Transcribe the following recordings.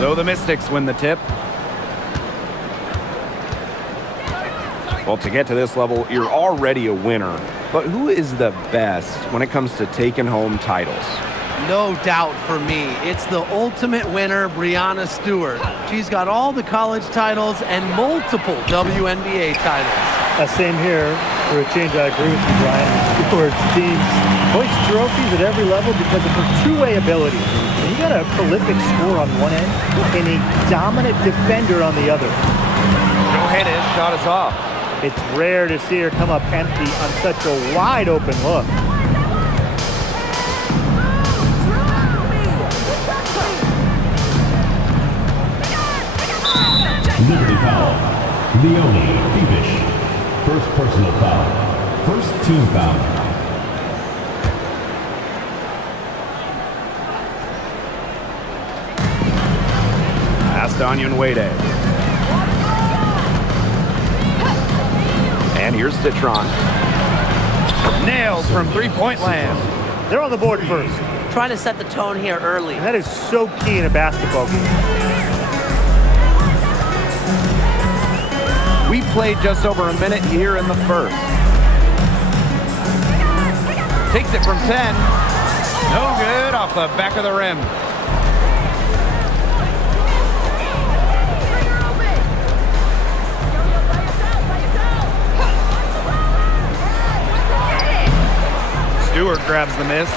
So the Mystics win the tip. Well, to get to this level, you're already a winner. But who is the best when it comes to taking home titles? No doubt for me, it's the ultimate winner, Breanna Stewart. She's got all the college titles and multiple WNBA titles. Same here. For a change, I agree with you, Brian. Stewart's teams hoist trophies at every level because of her two-way ability. And you got a prolific scorer on one end and a dominant defender on the other. Johannes shot is off. It's rare to see her come up empty on such a wide-open look. Liberty foul. Leone Phoebish. First personal foul. First team foul. Pass to Onion Wade. And here's Citron. Nails from three-point land. They're on the board first. Trying to set the tone here early. And that is so key in a basketball game. We played just over a minute here in the first. Takes it from 10. No good, off the back of the rim. Stewart grabs the miss.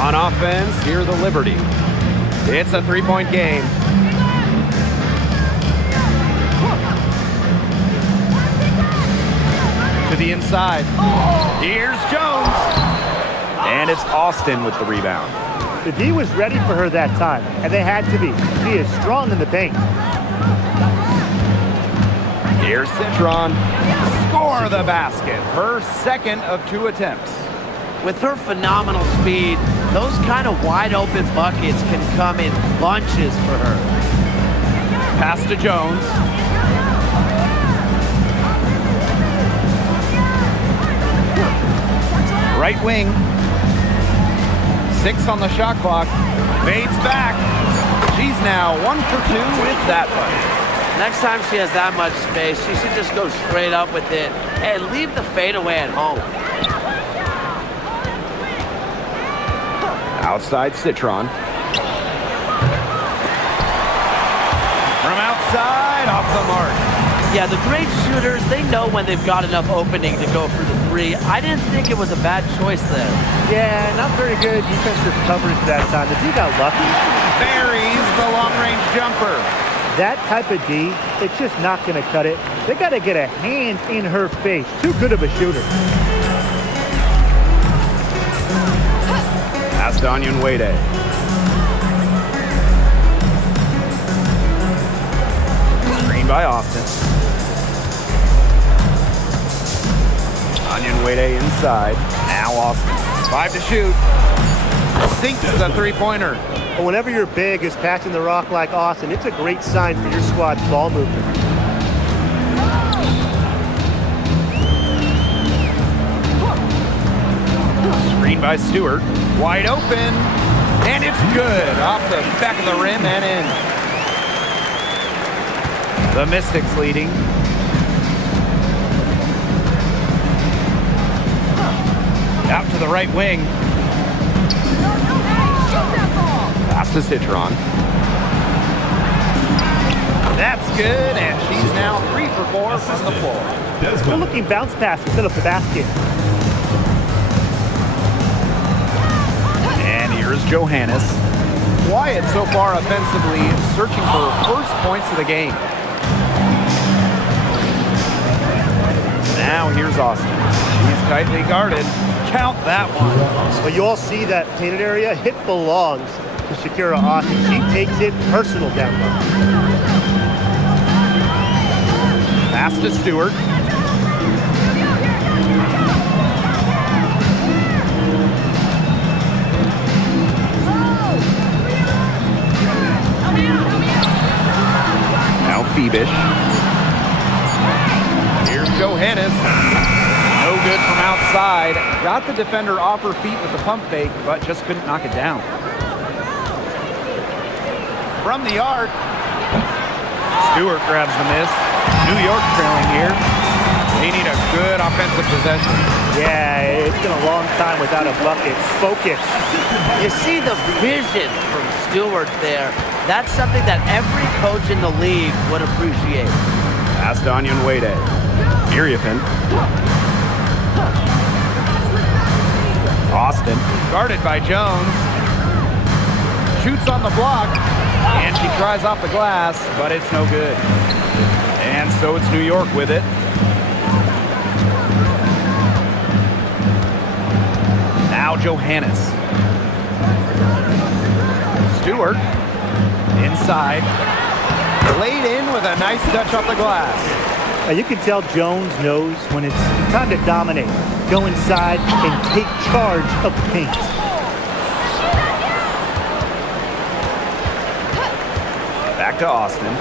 On offense, here the Liberty. It's a three-point game. To the inside. Here's Jones. And it's Austin with the rebound. The D was ready for her that time, and they had to be. She is strong in the paint. Here's Citron. Score the basket. Her second of 2 attempts. With her phenomenal speed, those kind of wide open buckets can come in bunches for her. Pass to Jones. Right wing. 6 on the shot clock. Fades back. She's now 1 for 2 with that one. Next time she has that much space, she should just go straight up with it and leave the fadeaway at home. Outside Citron. From outside, off the mark. Yeah, the great shooters, they know when they've got enough opening to go for the three. I didn't think it was a bad choice there. Yeah, not very good defensive coverage that time. The D got lucky. Buries the long-range jumper. That type of D, it's just not going to cut it. They got to get a hand in her face. Too good of a shooter. Pass to Onion Wade. Screen by Austin. Onion Wade inside. Now Austin. 5 to shoot. Sinks the three-pointer. But whenever your big is passing the rock like Austin, it's a great sign for your squad's ball movement. Screen by Stewart. Wide open. And it's good. Off the back of the rim and in. The Mystics leading. Out to the right wing. Pass to Citron. That's good, and she's now 3 for 4 from the floor. Good looking bounce pass instead of the basket. And here's Johannes. Quiet so far offensively, searching for first points of the game. Now here's Austin. She's tightly guarded. Count that one. But you all see that painted area. It belongs to Shakira Austin. She takes it personal down low. Pass to Stewart. Now Phoebish. Here's Johannes. No good from outside. Got the defender off her feet with the pump fake, but just couldn't knock it down. from the arc. Stewart grabs the miss. New York trailing here. They need a good offensive possession. Yeah, it's been a long time without a bucket. Focus. You see the vision from Stewart there. That's something that every coach in the league would appreciate. Pass to Onyenwede. Iriafen. Austin. Guarded by Jones. Shoots on the block. And she tries off the glass, but it's no good. And so it's New York with it. Now Johannes. Stewart. Inside. Laid in with a nice touch off the glass. You can tell Jones knows when it's time to dominate. Go inside and take charge of the paint. Back to Austin.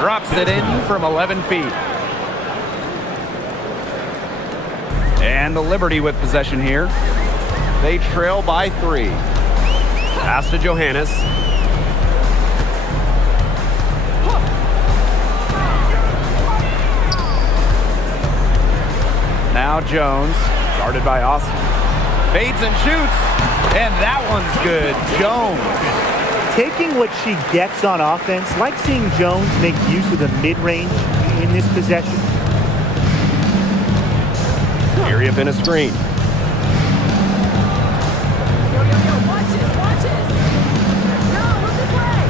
Drops it in from 11 feet. And the Liberty with possession here. They trail by 3. Pass to Johannes. Now Jones, guarded by Austin. Fades and shoots, and that one's good. Jones. Taking what she gets on offense, like seeing Jones make use of the mid-range in this possession. Area in a screen. Watch it. No, look this way.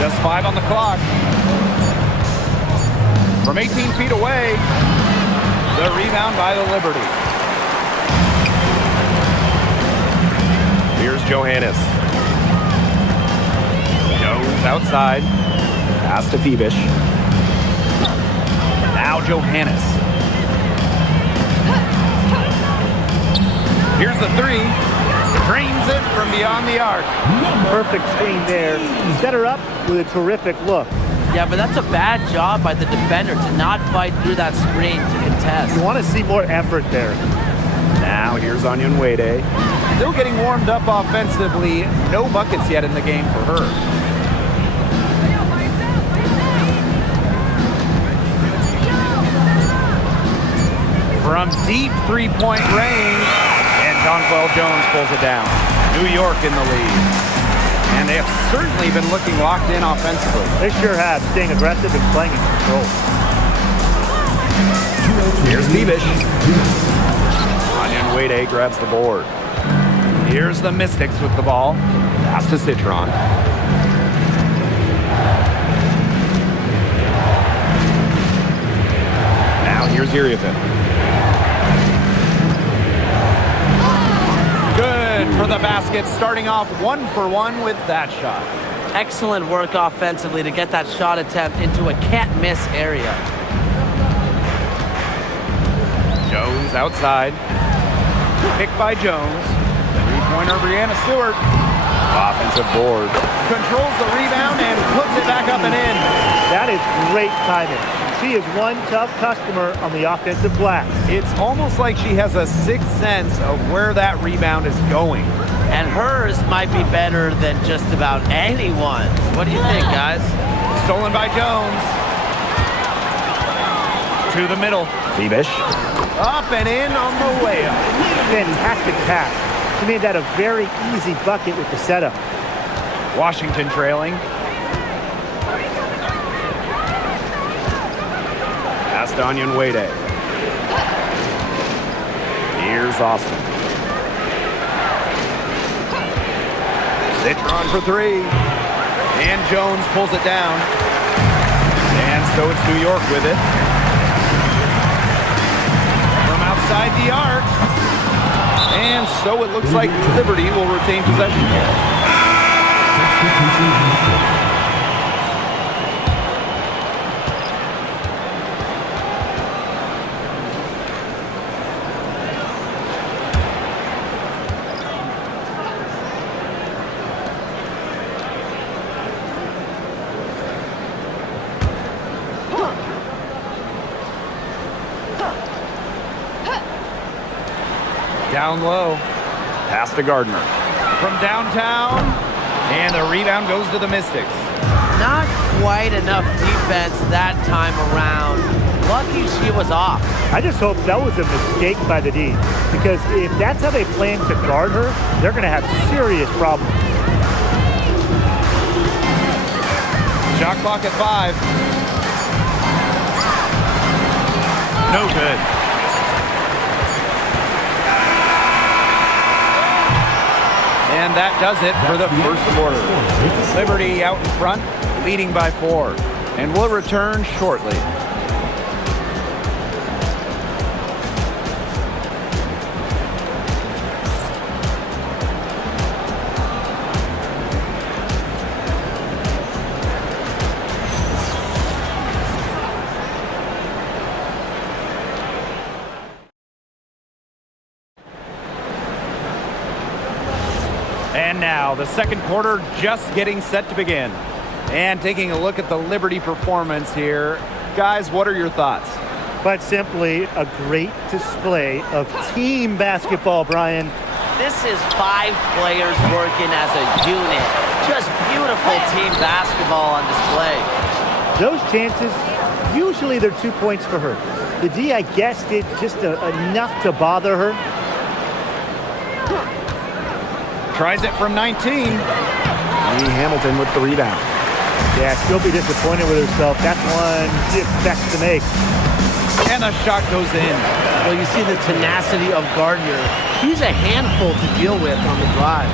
Just 5 on the clock. From 18 feet away, the rebound by the Liberty. Here's Johannes. Jones outside. Pass to Phoebish. Now Johannes. Here's the 3. Drains it from beyond the arc. Perfect screen there. Set her up with a terrific look. Yeah, but that's a bad job by the defender to not fight through that screen to contest. You want to see more effort there. Now here's Onyenwede. Still getting warmed up offensively. No buckets yet in the game for her. From deep three-point range, and Jonquel Jones pulls it down. New York in the lead. And they have certainly been looking locked in offensively. They sure have, staying aggressive and playing in control. Here's Phoebish. Onyenwede grabs the board. Here's the Mystics with the ball. Pass to Citron. Now here's Iriafen. Good for the basket, starting off 1 for 1 with that shot. Excellent work offensively to get that shot attempt into a can't-miss area. Jones outside. Picked by Jones. Three-pointer, Brianna Stewart. Offensive board. Controls the rebound and puts it back up and in. That is great timing. She is one tough customer on the offensive glass. It's almost like she has a sixth sense of where that rebound is going. And hers might be better than just about anyone's. What do you think, guys? Stolen by Jones. To the middle. Phoebish. Up and in on the layup. Fantastic pass. She made that a very easy bucket with the setup. Washington trailing. Pass to Onyenwede. Here's Austin. Citron for 3. And Jones pulls it down. And so it's New York with it. From outside the arc. And so it looks like Liberty will retain possession here. Down low. Pass to Gardner. From downtown. And the rebound goes to the Mystics. Not quite enough defense that time around. Lucky she was off. I just hope that was a mistake by the D, because if that's how they plan to guard her, they're going to have serious problems. Shot clock at 5. No good. And that does it for the first quarter. Liberty out in front, leading by 4. And we'll return shortly. And now, the second quarter just getting set to begin. And taking a look at the Liberty performance here. Guys, what are your thoughts? Quite simply, a great display of team basketball, Brian. This is 5 players working as a unit. Just beautiful team basketball on display. Those chances, usually they're 2 points for her. The D, I guess, did just enough to bother her. Tries it from 19. Lee Hamilton with the rebound. Yeah, she'll be disappointed with herself. That's one she expects to make. And the shot goes in. Well, you see the tenacity of Gardner. He's a handful to deal with on the drive.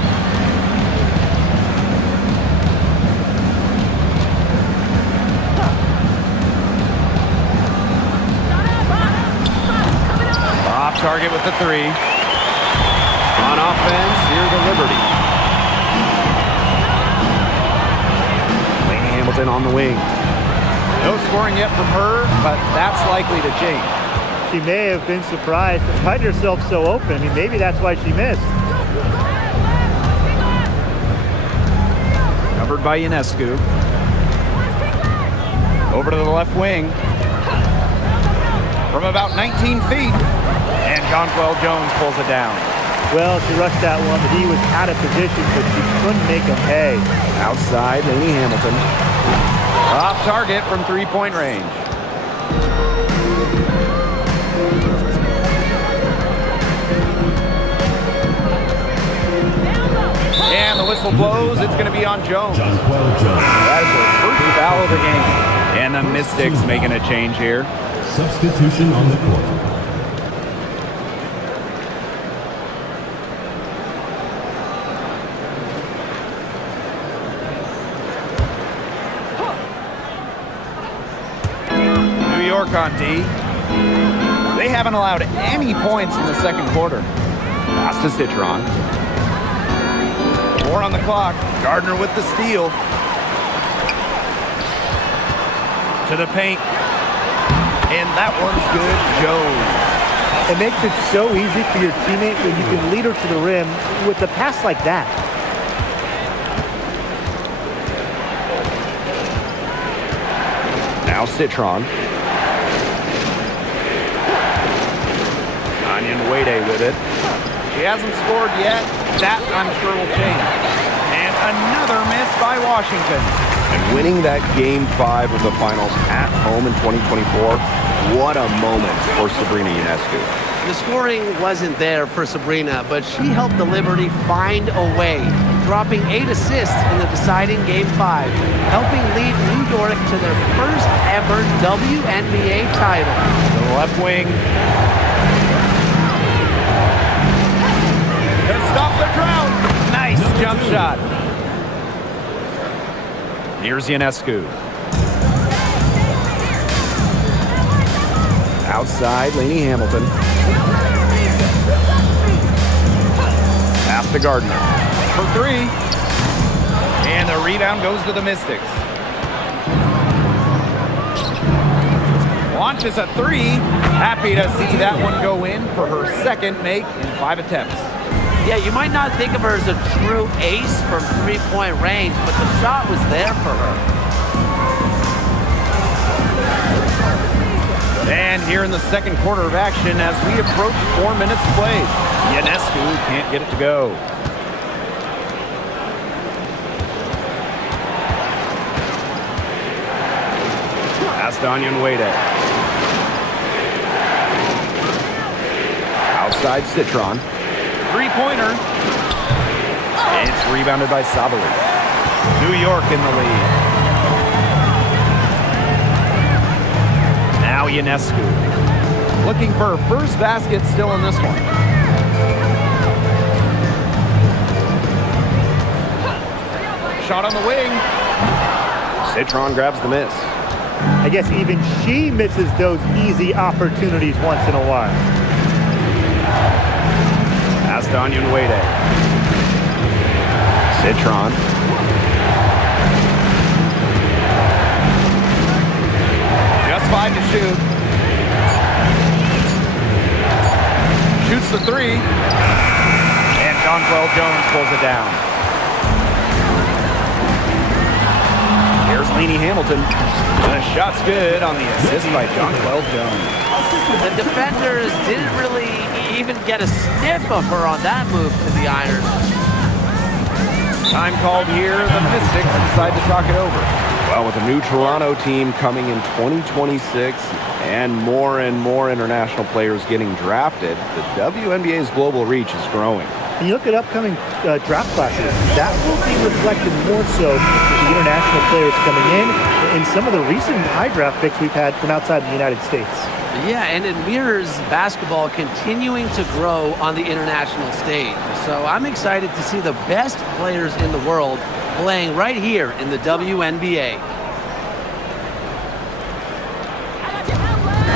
Off target with the 3. On offense, here's the Liberty. Lane Hamilton on the wing. No scoring yet from her, but that's likely to change. She may have been surprised to find herself so open. I mean, maybe that's why she missed. Covered by Ionescu. Over to the left wing. From about 19 feet. And Jonquel Jones pulls it down. Well, she rushed that one, but he was out of position, but she couldn't make him pay. Outside, Lainey Hamilton. Off target from 3-point range. And the whistle blows. It's going to be on Jones. That is her first foul of the game. And the Mystics making a change here. Substitution on the court. On D. They haven't allowed any points in the second quarter. Pass to Citron. 4 on the clock. Gardner with the steal. To the paint. And that one's good. Jones. It makes it so easy for your teammate when you can lead her to the rim with a pass like that. Now Citron. Wade with it. She hasn't scored yet. That, I'm sure, will change. And another miss by Washington. And winning that Game 5 of the finals at home in 2024, what a moment for Sabrina Ionescu. The scoring wasn't there for Sabrina, but she helped the Liberty find a way, dropping 8 assists in the deciding Game 5, helping lead New York to their first ever WNBA title. To the left wing. Stop the drought. Nice jump shot. Here's Ionescu. Outside, Lainey Hamilton. Pass to Gardner. For 3. And the rebound goes to the Mystics. Launches a 3. Happy to see that one go in for her second make in 5 attempts. Yeah, you might not think of her as a true ace from 3-point range, but the shot was there for her. And here in the second quarter of action as we approach 4 minutes played. Ionescu can't get it to go. Pass to Onyenwere. Outside Citron. Three-pointer. It's rebounded by Sabali. New York in the lead. Now Ionescu. Looking for her first basket still in this one. Shot on the wing. Citron grabs the miss. I guess even she misses those easy opportunities once in a while. Pass to Onyenwere. Citron. Just 5 to shoot. Shoots the three. And Jonquel Jones pulls it down. Here's Lainey Hamilton. The shot's good on the assist by Jonquel Jones. The defenders didn't really even get a sniff of her on that move to the iron. Time called here. The Mystics decide to talk it over. Well, with a new Toronto team coming in 2026 and more international players getting drafted, the WNBA's global reach is growing. And you look at upcoming draft classes, that will be reflected more so with the international players coming in some of the recent high draft picks we've had from outside the United States. Yeah, and it mirrors basketball continuing to grow on the international stage. So I'm excited to see the best players in the world playing right here in the WNBA.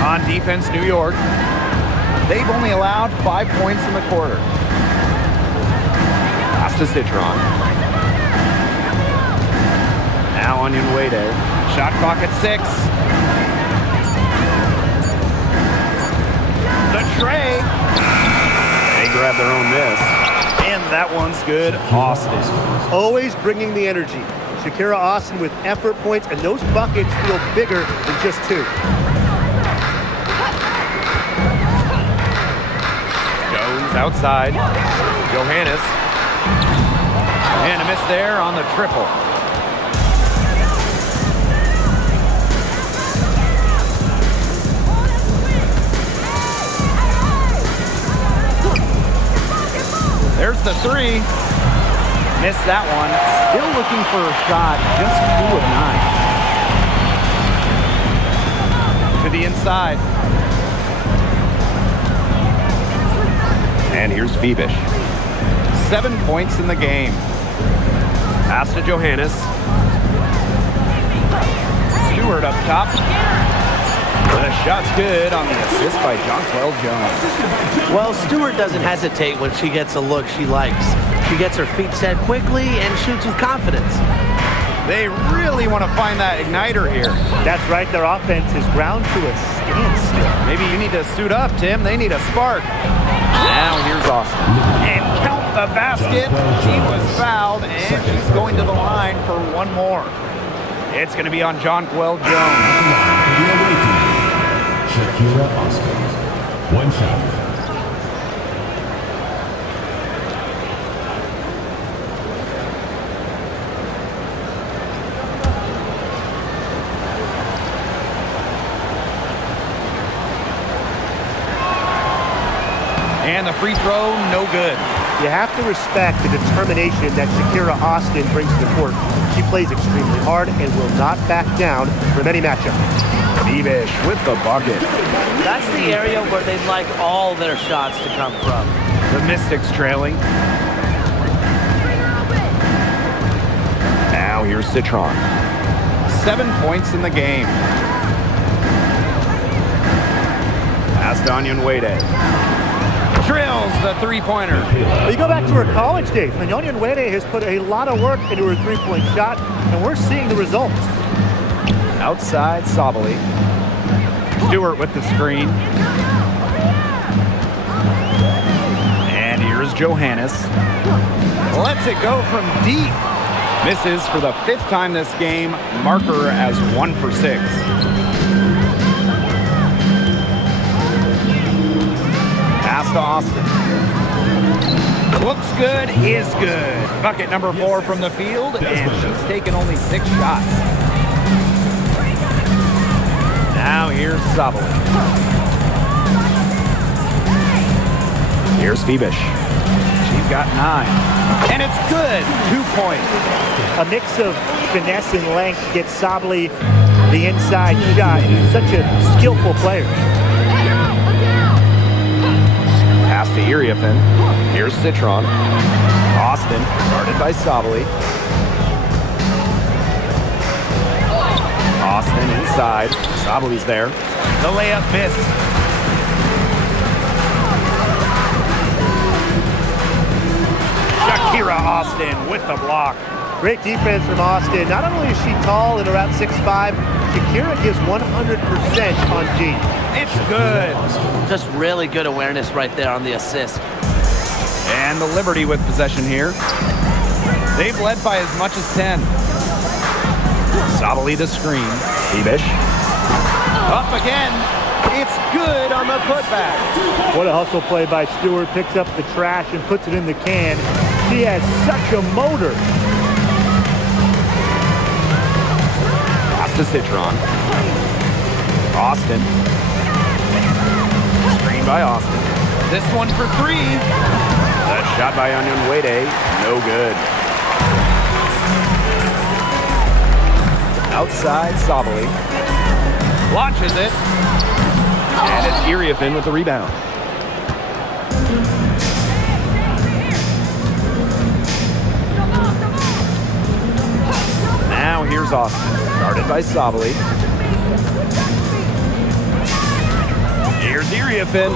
On defense, New York. They've only allowed 5 points in the quarter. Pass to Citron. Now Onyenwere. Shot clock at 6. The tray. They grab their own miss. And that one's good. Austin. Always bringing the energy. Shakira Austin with effort points, and those buckets feel bigger than just 2. Jones outside. Johannes. And a miss there on the triple. There's the 3. Missed that one. Still looking for a shot. Just 2 of 9. To the inside. And here's Phoebish. 7 points in the game. Pass to Johannes. Stewart up top. The shot's good on the assist by Jonquel Jones. Well, Stewart doesn't hesitate when she gets a look she likes. She gets her feet set quickly and shoots with confidence. They really want to find that igniter here. That's right, their offense is ground to a standstill. Maybe you need to suit up, Tim. They need a spark. Now here's Austin. And count the basket. She was fouled, and she's going to the line for one more. It's going to be on Jonquel Jones. Shakira Austin. One shot. And the free throw, no good. You have to respect the determination that Shakira Austin brings to the court. She plays extremely hard and will not back down from any matchup. Phoebish with the bucket. That's the area where they'd like all their shots to come from. The Mystics trailing. Now here's Citron. 7 points in the game. Pass to Onyenwere. Drills the three-pointer. You go back to her college days, and Onyenwere has put a lot of work into her three-point shot, and we're seeing the results. Outside Sabali. Stewart with the screen. And here's Johannes. Lets it go from deep. Misses for the 5th time this game. Marker as 1 for 6. Pass to Austin. Looks good, is good. Bucket number 4 from the field, and she's taken only 6 shots. Now here's Sabali. Here's Fibish. She's got 9. And it's good. 2 points. A mix of finesse and length gets Sabali the inside shot. Such a skillful player. Pass to Iriafen. Here's Citron. Austin, guarded by Sabali. Austin inside. Sabali's there. The layup missed. Shakira Austin with the block. Great defense from Austin. Not only is she tall and around 6'5", Shakira gives 100% on G. It's good. Just really good awareness right there on the assist. And the Liberty with possession here. They've led by as much as 10. Sabali the screen. Fibish. Up again. It's good on the putback. What a hustle play by Stewart. Picks up the trash and puts it in the can. She has such a motor. Pass to Citron. Austin. Screen by Austin. This one for 3. The shot by Onyenwere. No good. Outside Sabali. Launches it. And it's Iriafen with the rebound. Now here's Austin, guarded by Sabali. Here's Iriafen.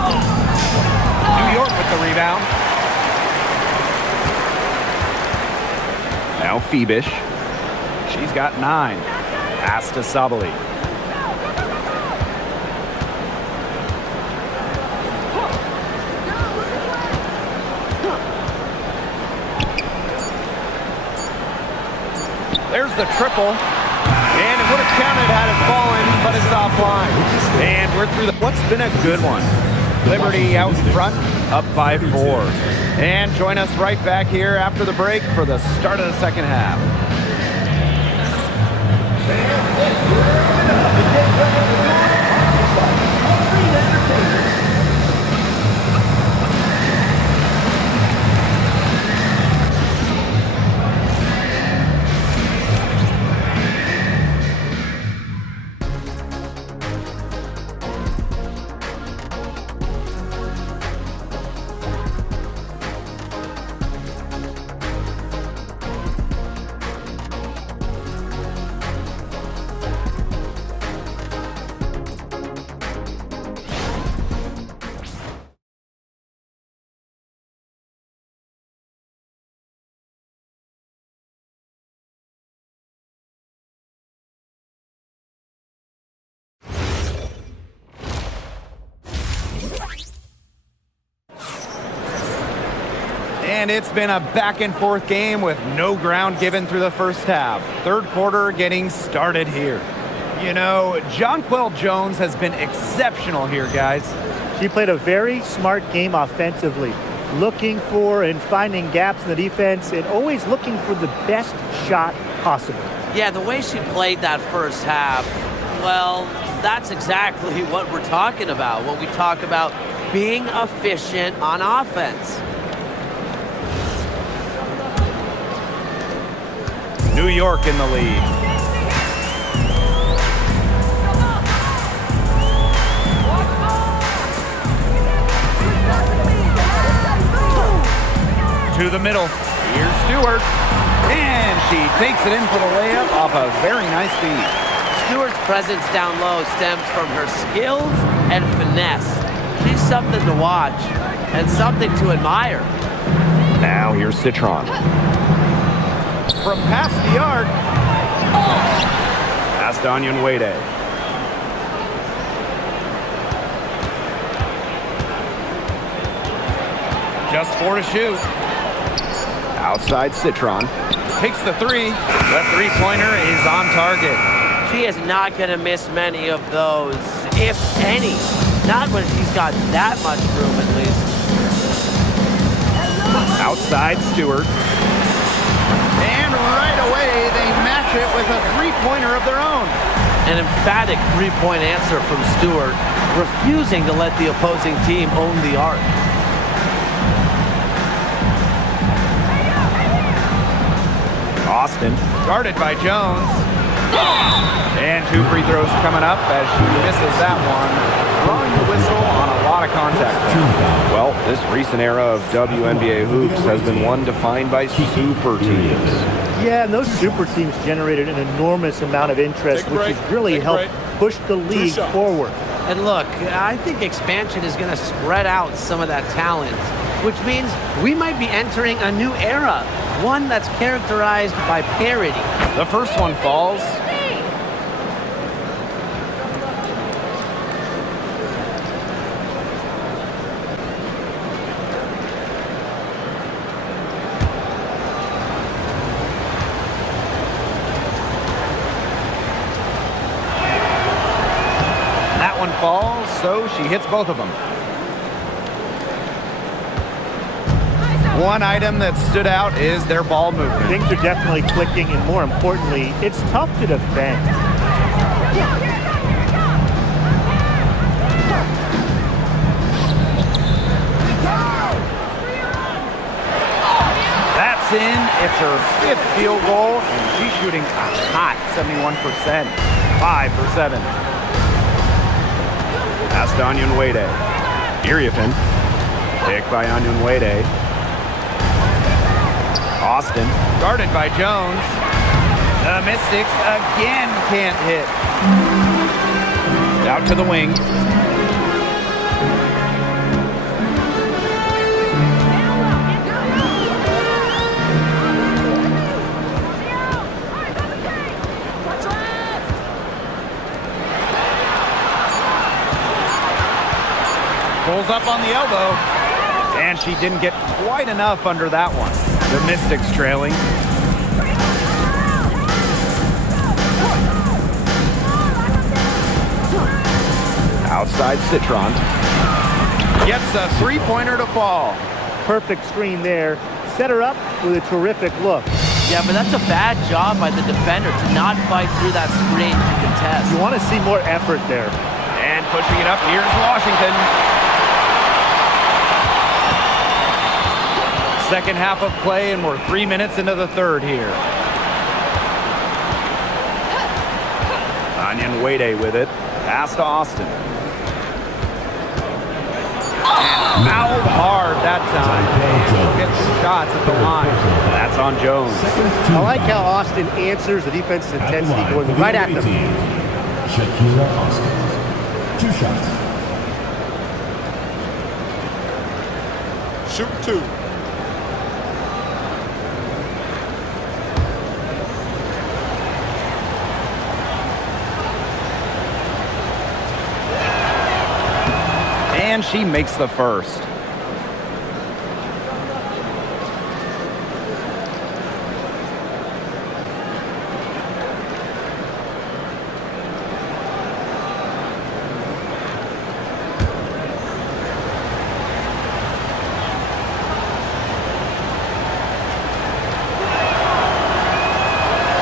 New York with the rebound. Now Fibish. She's got 9. Pass to Sabali. There's the triple. And it would have counted had it fallen, but it's offline. And we're through what's been a good one. Liberty out front, up by 4. And join us right back here after the break for the start of the second half. And it's been a back and forth game with no ground given through the first half. Third quarter getting started here. You know, Jonquel Jones has been exceptional here, guys. She played a very smart game offensively, looking for and finding gaps in the defense and always looking for the best shot possible. Yeah, the way she played that first half, well, that's exactly what we're talking about. What we talk about, being efficient on offense. New York in the lead. To the middle. Here's Stewart. And she takes it in for the layup off a very nice feed. Stewart's presence down low stems from her skills and finesse. She's something to watch and something to admire. Now here's Citron. From past the arc. Past Onyenwere. Just 4 to shoot. Outside Citron. Takes the 3. The three-pointer is on target. She is not going to miss many of those, if any. Not when she's got that much room, at least. Outside Stewart. And right away, they match it with a three-pointer of their own. An emphatic three-point answer from Stewart, refusing to let the opposing team own the arc. Austin, guarded by Jones. And 2 free throws coming up as she misses that one, blowing the whistle on a lot of contact. Well, this recent era of WNBA hoops has been one defined by super teams. Yeah, and those super teams generated an enormous amount of interest, which has really helped push the league forward. And look, I think expansion is going to spread out some of that talent, which means we might be entering a new era, one that's characterized by parity. The first one falls. Falls, so she hits both of them. One item that stood out is their ball movement. Things are definitely clicking, and more importantly, it's tough to defend. That's in. It's her 5th field goal, and she's shooting a hot 71%. 5 for 7. Pass to Onyenwede. Iriafen. Pick by Onyenwede. Austin. Guarded by Jones. The Mystics again can't hit. Out to the wing. Pulls up on the elbow, and she didn't get quite enough under that one. The Mystics trailing. Outside Citron. Gets a three-pointer to fall. Perfect screen there. Set her up with a terrific look. Yeah, but that's a bad job by the defender to not fight through that screen to contest. You want to see more effort there. And pushing it up, here's Washington. Second half of play, and we're 3 minutes into the third here. Onyenwede with it. Pass to Austin. And fouled hard that time. And gets some shots at the line. That's on Jones. I like how Austin answers the defensive intensity going right at them. Shakira Austin. 2 shots. Shoot 2. And she makes the first.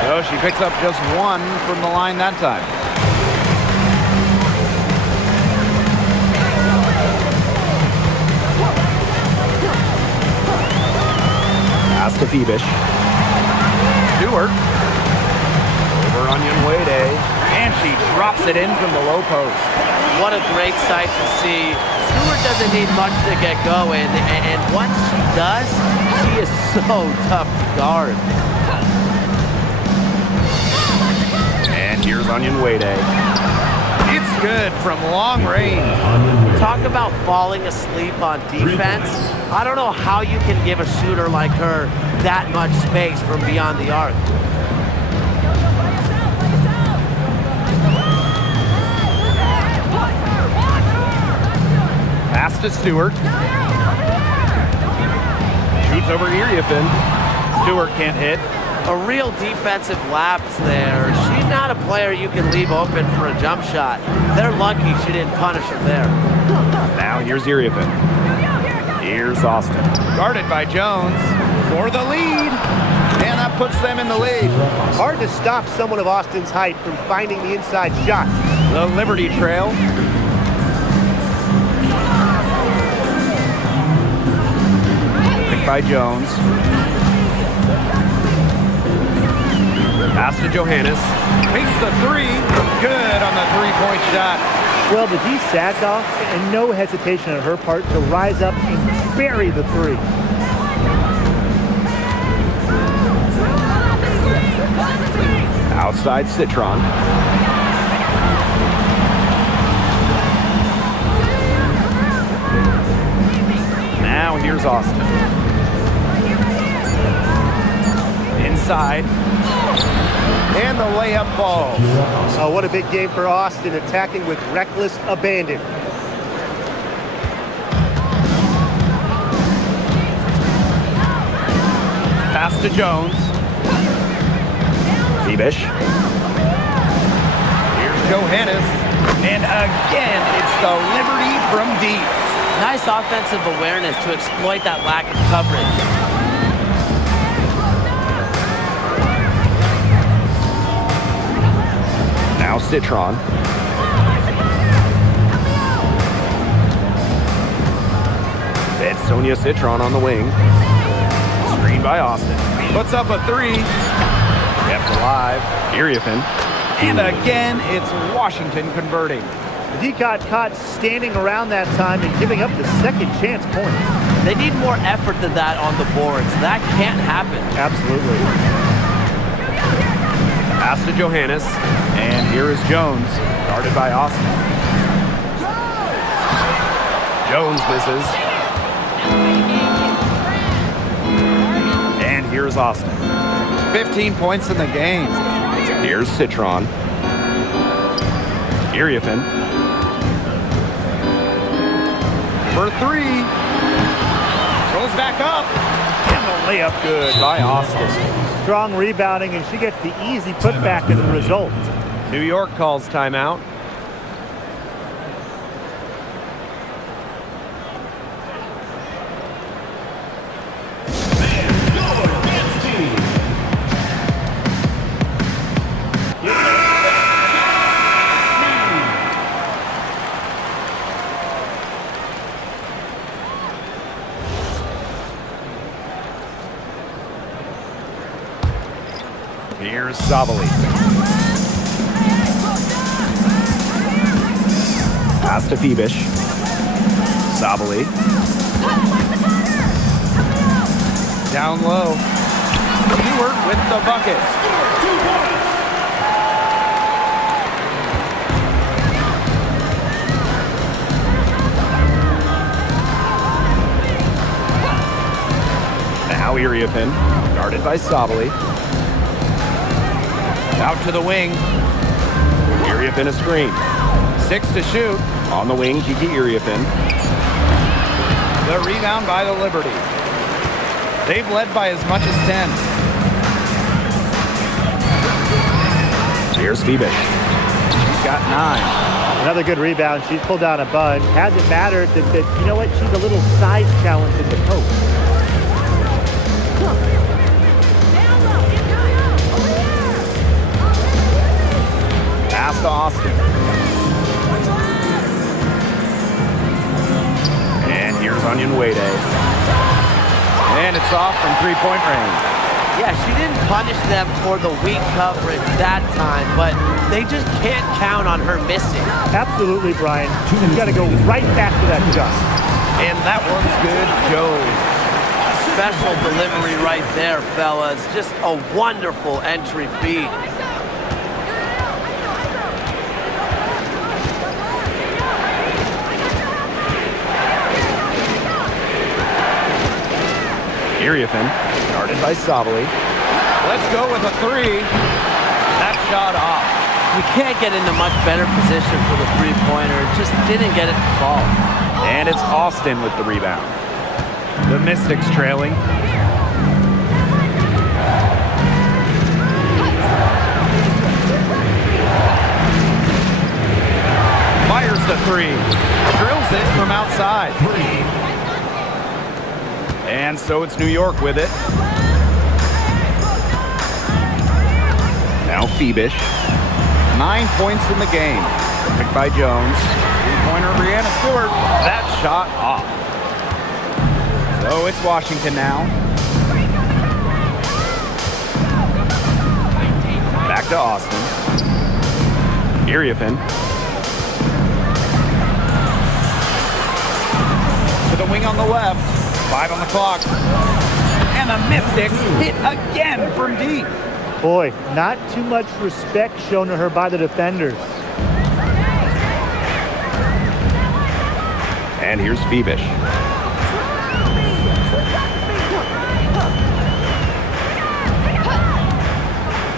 So she picks up just one from the line that time. Pass to Phoebish. Stewart. Over Onyenwede. And she drops it in from the low post. What a great sight to see. Stewart doesn't need much to get going, and once she does, she is so tough to guard. And here's Onyenwede. It's good from long range. Talk about falling asleep on defense. I don't know how you can give a shooter like her that much space from beyond the arc. Pass to Stewart. Shoots over Iriafen. Stewart can't hit. A real defensive lapse there. She's not a player you can leave open for a jump shot. They're lucky she didn't punish him there. Now here's Iriafen. Here's Austin. Guarded by Jones for the lead. And that puts them in the lead. Hard to stop someone of Austin's height from finding the inside shot. The Liberty trail. Picked by Jones. Pass to Johannes. Takes the three. Good on the three-point shot. Well, the D sagged off, and no hesitation on her part to rise up and bury the three. Outside Citron. Now here's Austin. Inside. And the layup falls. Oh, what a big game for Austin, attacking with reckless abandon. Pass to Jones. Fibish. Here's Johannes. And again, it's the Liberty from deep. Nice offensive awareness to exploit that lack of coverage. Now Citron. It's Sonia Citron on the wing. Screen by Austin. Puts up a three. Kept alive. Iriafen. And again, it's Washington converting. The D got caught standing around that time and giving up the second chance points. They need more effort than that on the boards. That can't happen. Absolutely. Pass to Johannes. And here is Jones, guarded by Austin. Jones misses. And here's Austin. 15 points in the game. Here's Citron. Iriafen. For three. Goes back up. And the layup good by Austin. Strong rebounding, and she gets the easy putback as a result. New York calls timeout. Here's Sabali. Pass to Fibish. Sabali. Down low. Stewart with the bucket. Now Iriafen, guarded by Sabali. Out to the wing. Iriafen a screen. 6 to shoot. On the wing, Kiki Iriafen. The rebound by the Liberty. They've led by as much as 10. Here's Fibish. She's got 9. Another good rebound. She's pulled down a bunch. Hasn't mattered that you know what? She's a little size challenge in the post. Pass to Austin. And here's Onion Wade. And it's off from three-point range. Yeah, she didn't punish them for the weak coverage that time, but they just can't count on her missing. Absolutely, Brian. She's got to go right back to that shot. And that one's good, Jones. Special delivery right there, fellas. Just a wonderful entry feed. Iriafen, guarded by Sabali. Let's go with a three. That shot off. You can't get into much better position for the three-pointer. It just didn't get it to fall. And it's Austin with the rebound. The Mystics trailing. so it's New York with it. Now Phoebish. 9 points in the game. Picked by Jones. Three-pointer, Brianna Stewart. That shot off. So it's Washington now. Back to Austin. Iriafin. To the wing on the left. 5 on the clock. And the Mystics hit again from deep. Boy, not too much respect shown to her by the defenders. And here's Phoebish.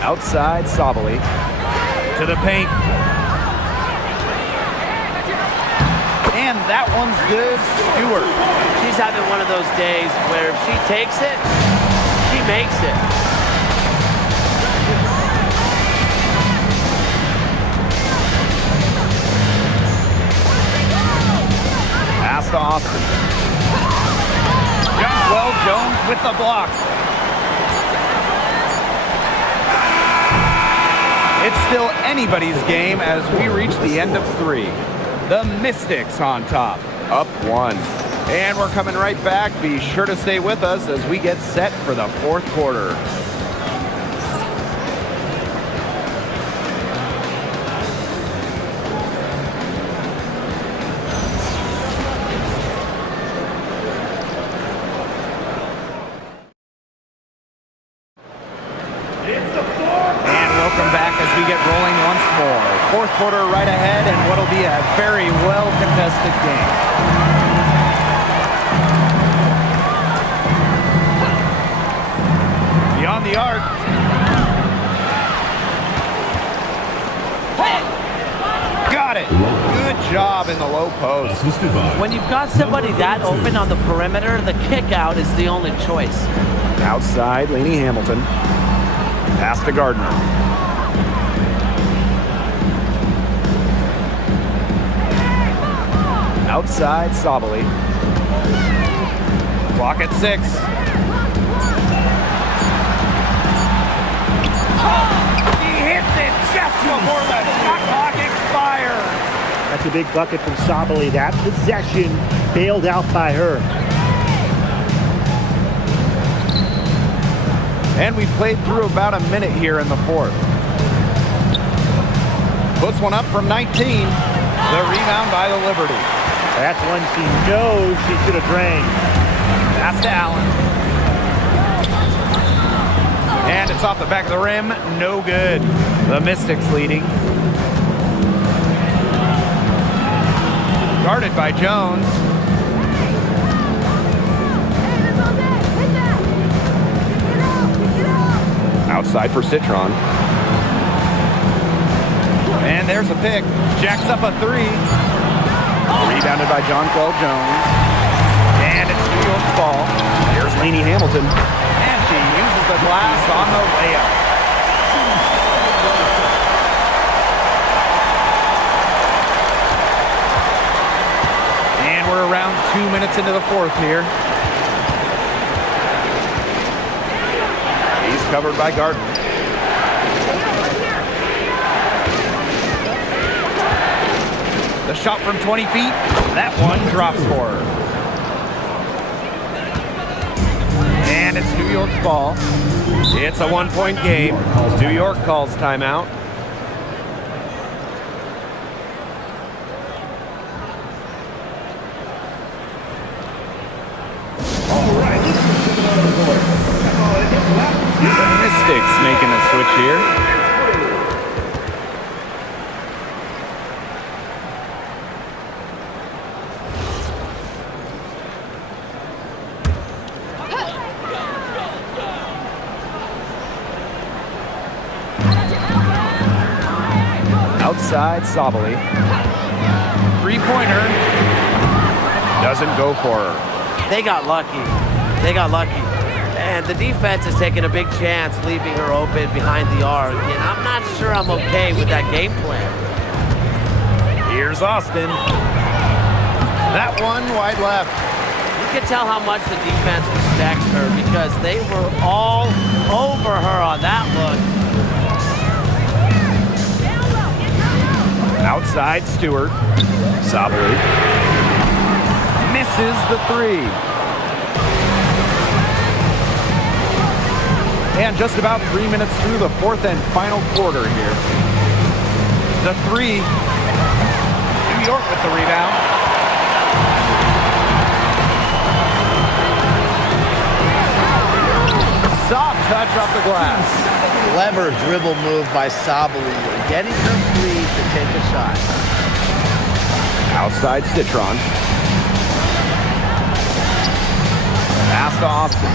Outside Sabali. To the paint. And that one's good. Stewart. She's having one of those days where if she takes it, she makes it. Pass to Austin. Well, Jones with the block. It's still anybody's game as we reach the end of 3. The Mystics on top, up 1. And we're coming right back. Be sure to stay with us as we get set for the 4th quarter. We get rolling once more. 4th quarter right ahead, and what'll be a very well-contested game. Beyond the arc. Got it. Good job in the low post. When you've got somebody that open on the perimeter, the kick out is the only choice. Outside, Lainey Hamilton. Pass to Gardner. Outside, Sabali. Clock at 6. He hits it just before the shot clock expires. That's a big bucket from Sabali. That possession bailed out by her. And we played through about a minute here in the 4th. Puts one up from 19. The rebound by the Liberty. That's one she knows she should have drained. Pass to Allen. And it's off the back of the rim. No good. The Mystics leading. Guarded by Jones. Outside for Citron. And there's a pick. Jacks up a 3. Rebounded by Jonquel Jones. And it's New York's ball. Here's Lainey Hamilton. And she uses the glass on the layup. And we're around 2 minutes into the 4th here. He's covered by Gardner. The shot from 20 feet, that one drops for her. And it's New York's ball. It's a 1-point game. New York calls timeout. The Mystics making a switch here. Outside, Sabali. 3-pointer. Doesn't go for her. They got lucky. And the defense is taking a big chance leaving her open behind the arc. And I'm not sure I'm okay with that game plan. Here's Austin. That one wide left. You can tell how much the defense was protects her because they were all over her on that look. Outside Stewart. Sabali misses the three. And just about 3 minutes through the fourth and final quarter here. The three. New York with the rebound. Soft touch off the glass. Clever dribble move by Sabali, getting her free to take a shot. Outside Citron. Pass to Austin.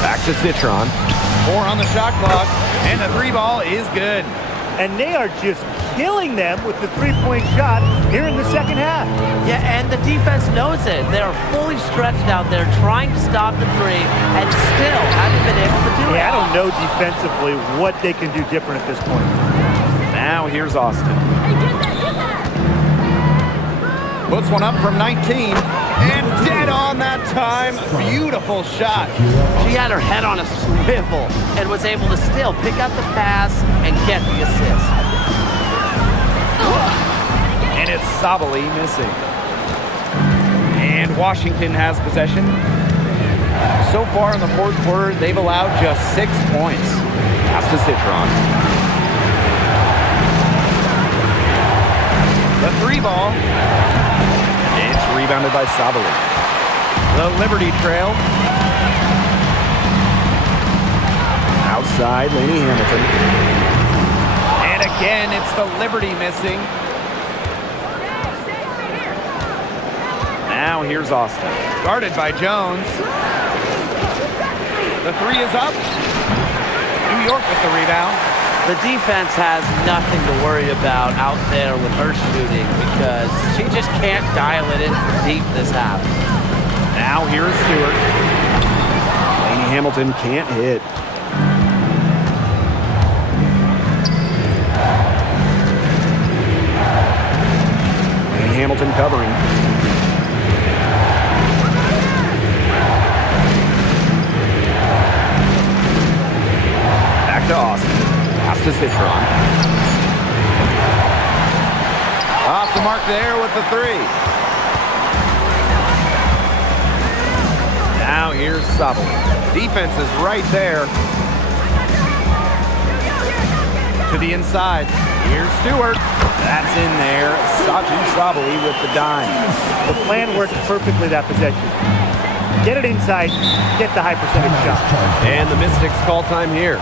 Back to Citron. 4 on the shot clock, and the three ball is good. And they are just killing them with the three-point shot here in the second half. Yeah, and the defense knows it. They're fully stretched out there trying to stop the three and still haven't been able to do it. Yeah, I don't know defensively what they can do different at this point. Now here's Austin. Puts one up from 19. And dead on that time. Beautiful shot. She had her head on a swivel and was able to still pick up the pass and get the assist. And it's Sabali missing. And Washington has possession. So far in the fourth quarter, they've allowed just 6 points. Pass to Citron. The three ball. It's rebounded by Sabali. The Liberty trail. Outside, Lainey Hamilton. And again, it's the Liberty missing. Now here's Austin. Guarded by Jones. The three is up. New York with the rebound. The defense has nothing to worry about out there with her shooting because she just can't dial it in from deep this half. Now here's Stewart. Lainey Hamilton can't hit. Lainey Hamilton covering. Back to Austin. Pass to Citron. Off the mark there with the three. Now here's Sabali. Defense is right there. To the inside. Here's Stewart. That's in there. Satu Sabali with the dime. The plan worked perfectly that possession. Get it inside, get the high percentage shot. And the Mystics call time here.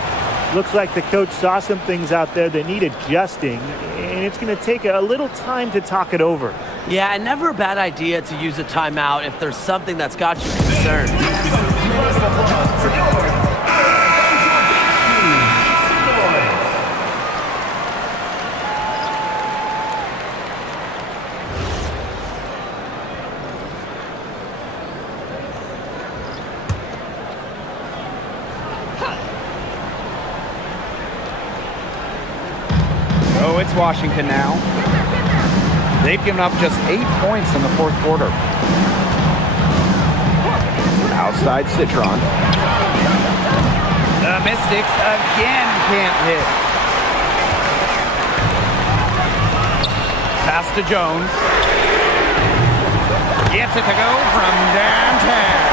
Looks like the coach saw some things out there that need adjusting, and it's going to take a little time to talk it over. Yeah, and never a bad idea to use a timeout if there's something that's got you concerned. Oh, it's Washington now. They've given up just 8 points in the fourth quarter. Outside Citron. The Mystics again can't hit. Pass to Jones. Gets it to go from downtown.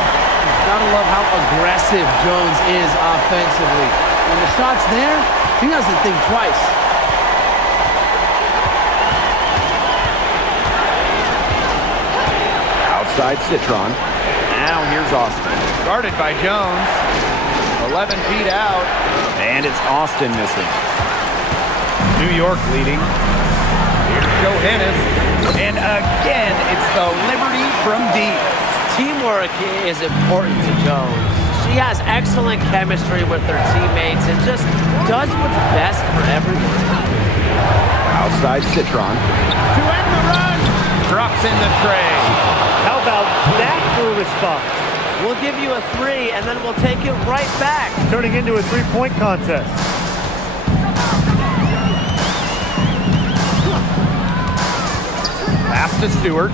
Gotta love how aggressive Jones is offensively. When the shot's there, she doesn't think twice. Outside Citron. Now here's Austin. Guarded by Jones. 11 feet out. And it's Austin missing. New York leading. Here's Johannes. And again, it's the Liberty from deep. Teamwork is important to Jones. She has excellent chemistry with her teammates and just does what's best for everyone. Outside Citron. To end the run. Drops in the tray. How about that for a response? We'll give you a three, and then we'll take it right back. Turning into a three-point contest. Pass to Stewart.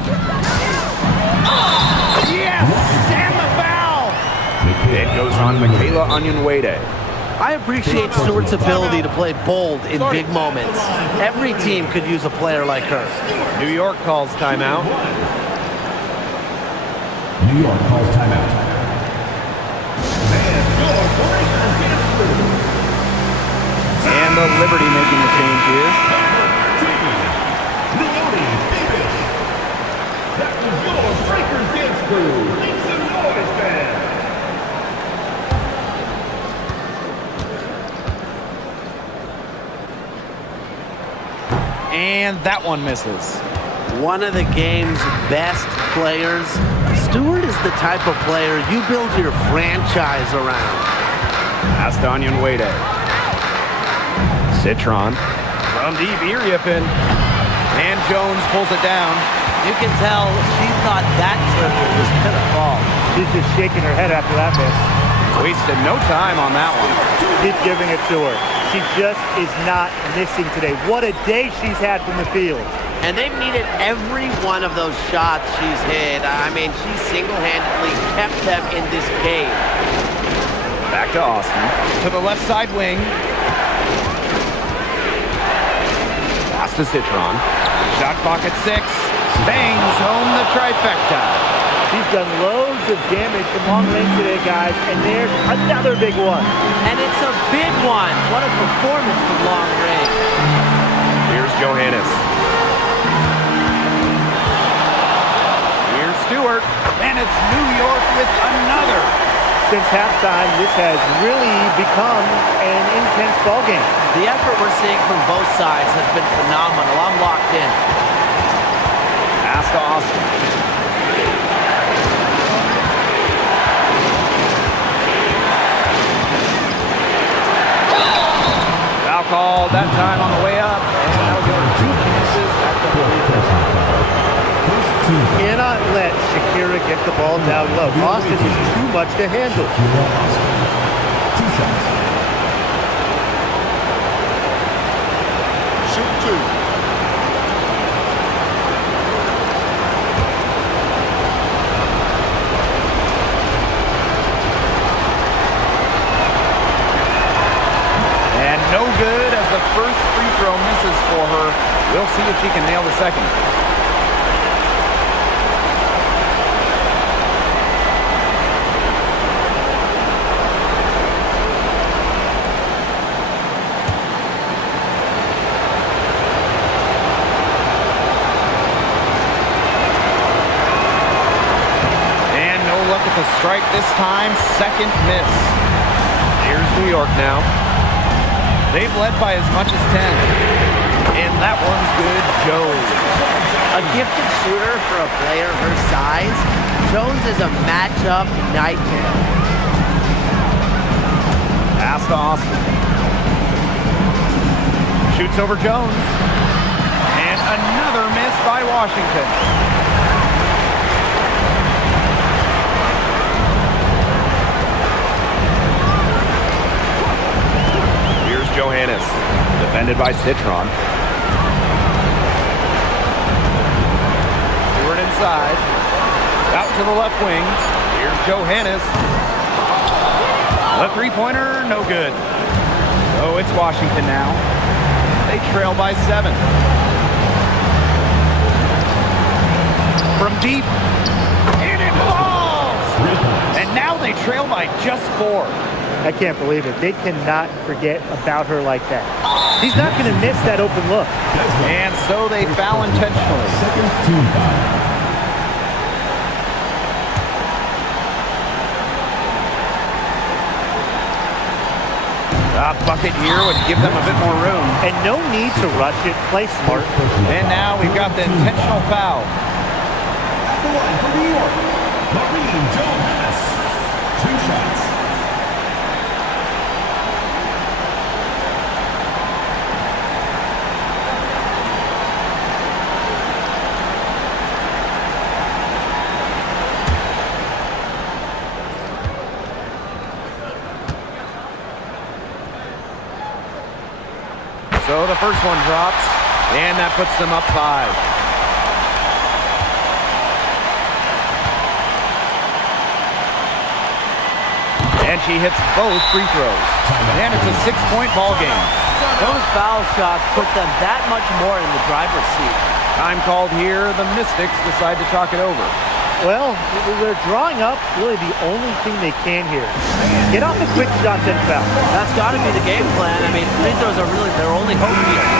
Yes! And the foul! It goes on Michaela Onyenwere. I appreciate Stewart's ability to play bold in big moments. Every team could use a player like her. New York calls timeout. New York calls timeout. And the Liberty making the change here. That was your Breakers Dance Crew. Make some noise, man. And that one misses. One of the game's best players. Stewart is the type of player you build your franchise around. Pass to Onyenwere. Citron. From deep, Iriefin. And Jones pulls it down. You can tell she thought that triple was going to fall. She's just shaking her head after that miss. Wasted no time on that one. Keep giving it to her. She just is not missing today. What a day she's had from the field. And they've needed every one of those shots she's hit. I mean, she single-handedly kept them in this game. Back to Austin. To the left side wing. Pass to Citron. Shot clock at 6. Bangs home the trifecta. She's done loads of damage from long range today, guys, and there's another big one. And it's a big one. What a performance from long range. Here's Johannes. Here's Stewart. And it's New York with another. Since halftime, this has really become an intense ball game. The effort we're seeing from both sides has been phenomenal. I'm locked in. Pass to Austin. Foul called that time on the way up. And that'll give her 2 chances at the free throw. Cannot let Shakira get the ball down low. Austin is too much to handle. 2 shots. Shoot 2. And no good as the first free throw misses for her. We'll see if she can nail the second. The strike this time, second miss. Here's New York now. They've led by as much as 10. And that one's good, Jones. A gifted shooter for a player her size. Jones is a matchup nightmare. Pass to Austin. Shoots over Jones. And another miss by Washington. Johannes, defended by Citron. Stewart inside. Out to the left wing. Here's Johannes. The three-pointer, no good. So it's Washington now. They trail by 7. From deep. And it falls! And now they trail by just 4. I can't believe it. They cannot forget about her like that. She's not going to miss that open look. And so they foul intentionally. Second team foul. A bucket here would give them a bit more room. And no need to rush it. Play smart. And now we've got the intentional foul. At the line for New York, Maureen Jones. 2 shots. So the first one drops, and that puts them up 5. she hits both free throws. And it's a 6-point ball game. Those foul shots put them that much more in the driver's seat. Time called here. The Mystics decide to talk it over. Well, they're drawing up really the only thing they can here. Get off a quick shot, then foul. That's got to be the game plan. I mean, free throws are really their only hope here.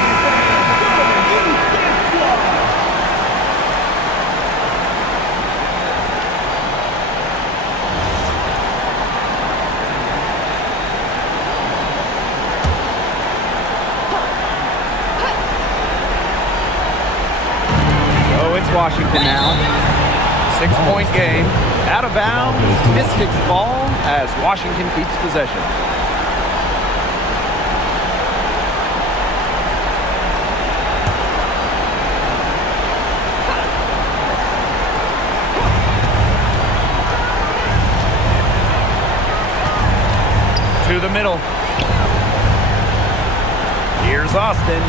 So it's Washington now. 6-point game. Out of bounds. Mystics ball as Washington keeps possession. To the middle. Here's Austin.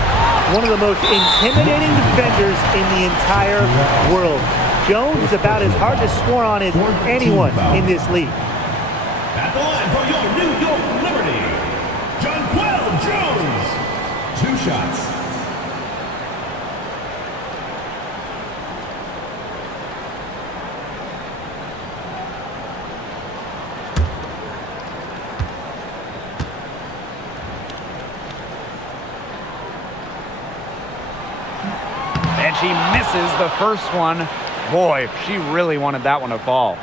One of the most intimidating defenders in the entire world. Jones is about as hard to score on as anyone in this league. At the line for your New York Liberty, Jonquel Jones. 2 shots. And she misses the first one. Boy, she really wanted that one to fall.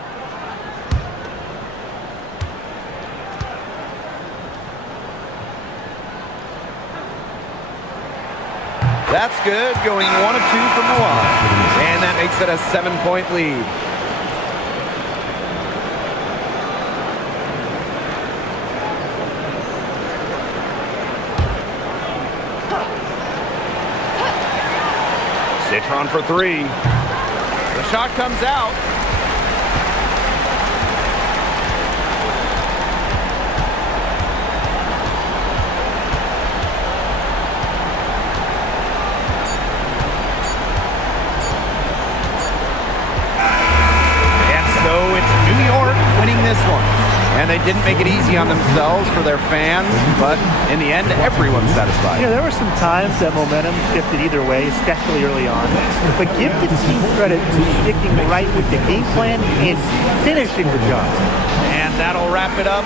That's good, going 1 of 2 from the line. And that makes it a 7-point lead. Citron for 3. The shot comes out. And so it's New York winning this one. And they didn't make it easy on themselves for their fans, but in the end, everyone's satisfied. You know, there were some times that momentum shifted either way, especially early on. But give the team credit for sticking right with the game plan and finishing the job. And that'll wrap it up.